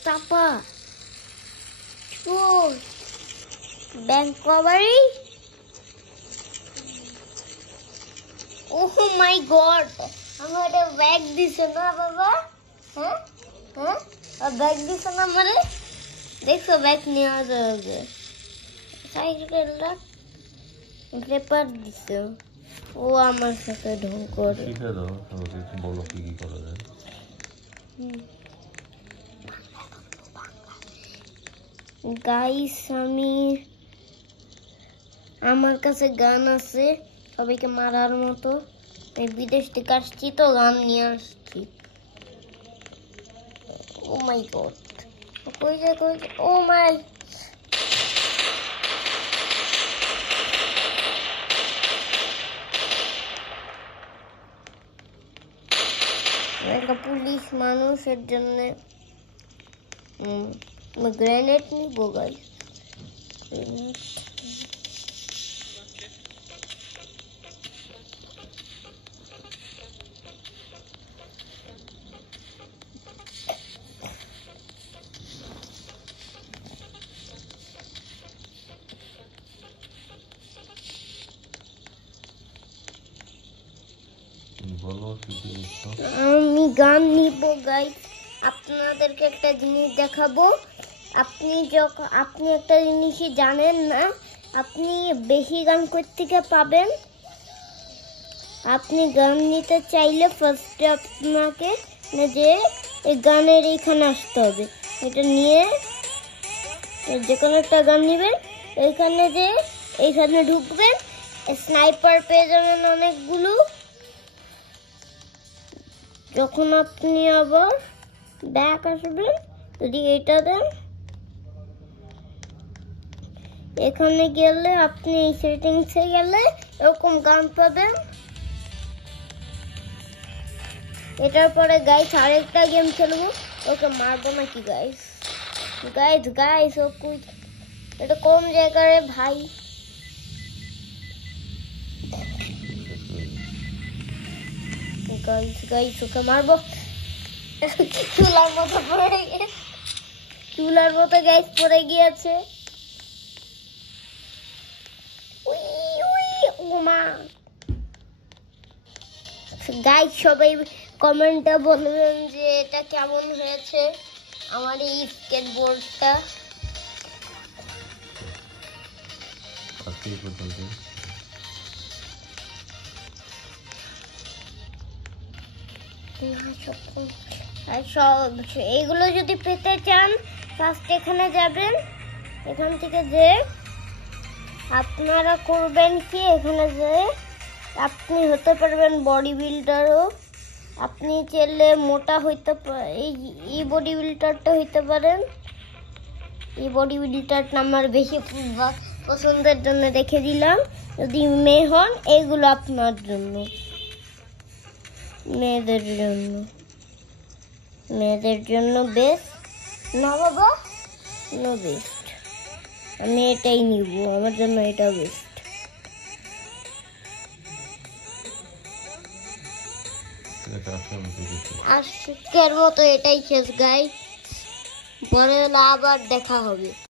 Stopper. True. Bank robbery. Oh my God! I'm gonna bag this na Baba. Huh? Huh? A bag this na mare. देखो bag नहीं आ जाओगे side कर ला paper दिसो ও আমার সাথে ঢং করে শিখে দাও আমাকে বলো কি কি করা যায় গাইস আমি আমার কাছে গান আছে সবাইকে মারার মতো এই বিদেশ থেকে আসছি তো গান নিয়ে আসছি ও মাই গড কই ও মাই একটা পুলিশ মানুষের জন্য গ্রেনেড নিবো গাইস আমি গান নিব গাইস আপনাদেরকে একটা জিনিস দেখাবো আপনি একটা জিনিসই জানেন না আপনি বেশি গান করতে থেকে পাবেন আপনি গান নিতে চাইলে ফার্স্টে আপনাকে যে এই গানের এইখানে আসতে হবে এটা নিয়ে যে কোনো একটা গান নেবেন এইখানে যে এইখানে ঢুকবেন স্নাইপার পেয়ে যাবেন অনেকগুলো যখন আপনি আবার ব্যাক আসবেন যদি এটা দেন এখানে গেলে আপনি এই সেটিংসে গেলে এরকম গান পাবেন এটার পরে গাইস আরেকটা গেম খেলবো ওকে মারবো নাকি গাইস ও কই এটা কোন জায়গায় ভাই গাইস ওকে মারবো চুলার মতো গাইস পড়ে গিয়েছে গাইস সবাই কমেন্টে বলবেন যে এটা কেমন হয়েছে আমার এই স্কেটবোর্ডটা এইগুলো যদি পেতে চান ফার্স্ট এখানে যাবেন এখান থেকে যে আপনারা করবেন কি এখানে যে আপনি হতে পারবেন বডি বিল্ডারও আপনি চাইলে মোটা হইতে এই বডি বিল্ডারটা হইতে পারেন এই বডি বিল্ডারটা আমার বেশি পছন্দের জন্য রেখে দিলাম যদি মেয়ে হন এইগুলো আপনার জন্য মেয়েদের জন্য বেস্ট না বাবা নো বেস্ট আমি এটাই নিব আমার জন্য এটা বেস্ট আজকের মতো এটাই শেষ গাইস পরে আবার দেখা হবে